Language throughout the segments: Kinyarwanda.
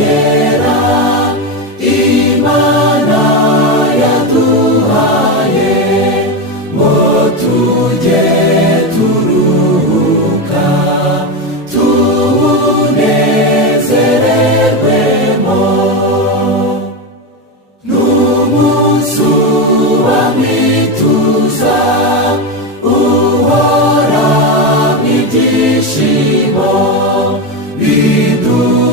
yera Imana yaduhaye ngo tujye turuhuka tunezererwemo. N'umunsi w'amituza uhora ibyishimo biduhuza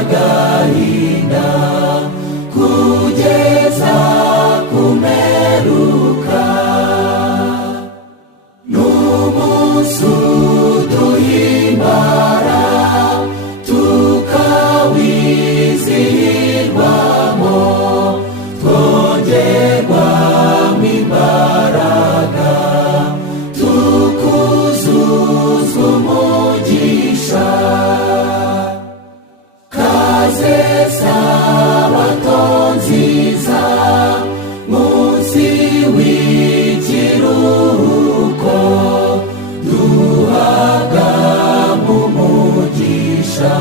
agahinda kugeza ku mperuka. N'umunsi uduhimbara tukawizihirwamo twongerwamo imbaraga tukuzuzwa umugisha. Kaze sabato nziza munsi w'ikiruhuko duhabwa mu mugisha.